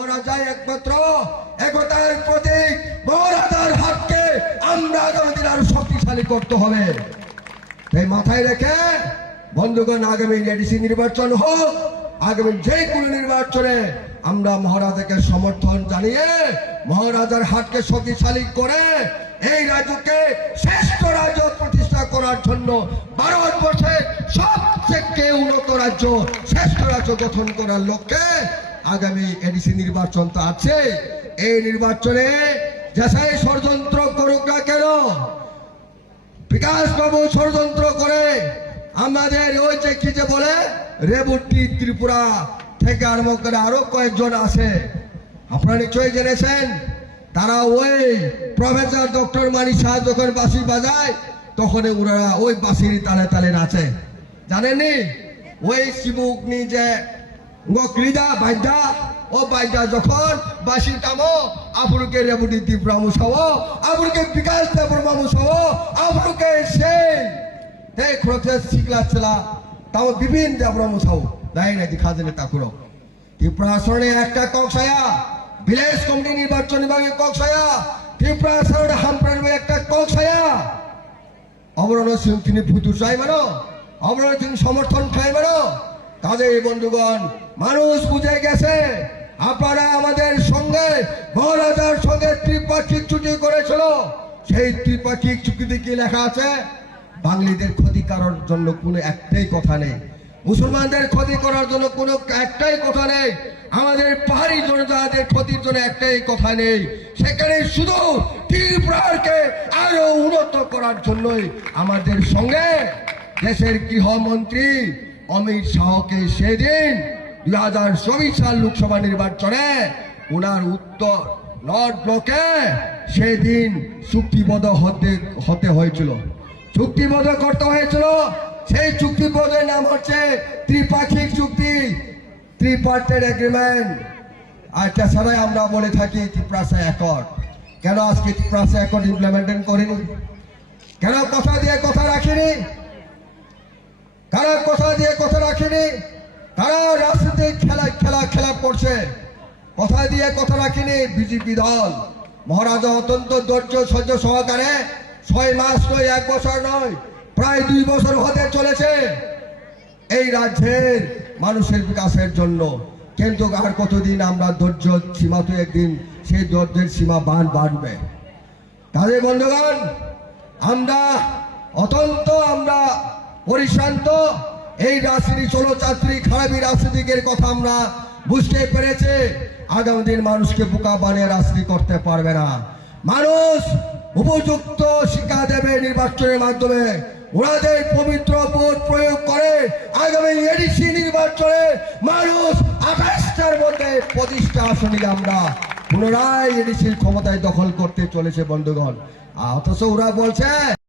মহারাজাই একমাত্র একতার প্রতীক। মহারাজার হাতকে আমরা আগামী দিন আরো শক্তিশালী করতে হবে। তাই মাথায় রেখে বন্ধুগণ, আগামী এডিসি নির্বাচন হোক, আগামী যে কোনো নির্বাচনে আমরা মহারাজাকে সমর্থন জানিয়ে মহারাজার হাতকে শক্তিশালী করে এই রাজ্যকে শ্রেষ্ঠ রাজ্য প্রতিষ্ঠা করার জন্য ভারতবর্ষের সবচেয়ে উন্নত রাজ্য, শ্রেষ্ঠ রাজ্য গঠন করার লক্ষ্যে আগামী এডিসি নির্বাচন তো আছে। এই নির্বাচনে যাচাই ষড়যন্ত্র করুক না কেন, বিকাশ বাবু ষড়যন্ত্র করে আমাদের ওই যে কি যে বলে রেবতী ত্রিপুরা থেকে আরম্ভ করে আরো কয়েকজন আছে, আপনারা নিশ্চয়ই জেনেছেন। তারা ওই প্রফেসর ডক্টর মানি শাহ যখন বাঁশি বাজায় তখন ওনারা ওই বাঁশির তালে তালে নাচে, জানেননি? ওই শিবুকনি যে গক্রিদা বাইদা ও বাইদা যখন বাঁশি টামো আপনাকে রেবতী ত্রিপুরা মুসাও, আপনাকে বিকাশ দেবর মুসাও, আপনাকে সেই প্রফেসর শিখলা ছেলা তাও বিভিন্ন দেবর মুসাও দায় না দেখা যায় তাকুর ত্রিপুরা আসনে একটা কক্সায়া ভিলেজ কমিটি নির্বাচন বিভাগে কক্সায়া, ত্রিপুরা আসনে হামপ্রাণ একটা কক্সায়া। অবরণ সিং তিনি ভুতু চাই মানো, অবরণ তিনি সমর্থন খাই মানো। তাদের বন্ধুগণ, মানুষ বুঝে গেছে আপনারা আমাদের সঙ্গে মহারাজার সঙ্গে ত্রিপাক্ষিক চুক্তি করেছিল। সেই ত্রিপাক্ষিক চুক্তিতে কি লেখা আছে? বাঙালিদের ক্ষতি করার জন্য কোনো একটাই কথা নেই, মুসলমানদের ক্ষতি করার জন্য কোনো একটাই কথা নেই, আমাদের পাহাড়ি জনজাতিদের ক্ষতির জন্য একটাই কথা নেই। সেখানে শুধু ত্রিপুরাকে আরো উন্নত করার জন্যই আমাদের সঙ্গে দেশের গৃহমন্ত্রী অমিত শাহকে সেদিন 2024 সাল লোকসভা নির্বাচনে ওনার উত্তর নর্থ ব্লকে সেদিন চুক্তিবদ্ধ হতে হয়েছিল, চুক্তিবদ্ধ করতে হয়েছিল। সেই চুক্তিবদ্ধের নাম হচ্ছে ত্রিপাক্ষিক চুক্তি, ত্রিপার্টেড এগ্রিমেন্ট। আর তাছাড়াই আমরা বলে থাকি ত্রিপুরাসা অ্যাকর্ড। কেন আজকে ত্রিপুরাসা অ্যাকর্ড ইমপ্লিমেন্ট করিনি? কেন কথা দিয়ে কথা রাখিনি? কারা কথা দিয়ে কথা রাখিনি? কারা রাজনীতিক খেলা করছে? কথা দিয়ে কথা রাখিনি বিজেপি দল। মহারাজা অত্যন্ত ধৈর্য সহ্য সহকারে 6 মাস নয়, 1 বছর নয়, প্রায় 2 বছর হতে চলেছে এই রাজ্যের মানুষের বিকাশের জন্য। কিন্তু আর কতদিন আমরা ধৈর্য সীমা, তো একদিন সেই ধৈর্যের সীমা বাড়বে। তাদের বন্ধুগণ, আমরা অত্যন্ত পরিশ্রান্ত। এই রাজনীতি চলচাত্রী খারাপি রাজনীতিকের কথা আমরা বুঝতে পেরেছি। আগামী দিন মানুষকে বোকা বানিয়ে রাজনীতি করতে পারবে না। মানুষ উপযুক্ত শিক্ষা দেবে নির্বাচনের মাধ্যমে, ওনাদের পবিত্র ভোট প্রয়োগ করে আগামী এডিসি নির্বাচনে মানুষ 28টার মধ্যে 25টা আসনে আমরা পুনরায় এডিসির ক্ষমতায় দখল করতে চলেছে বন্ধুগণ। অথচ ওরা বলছে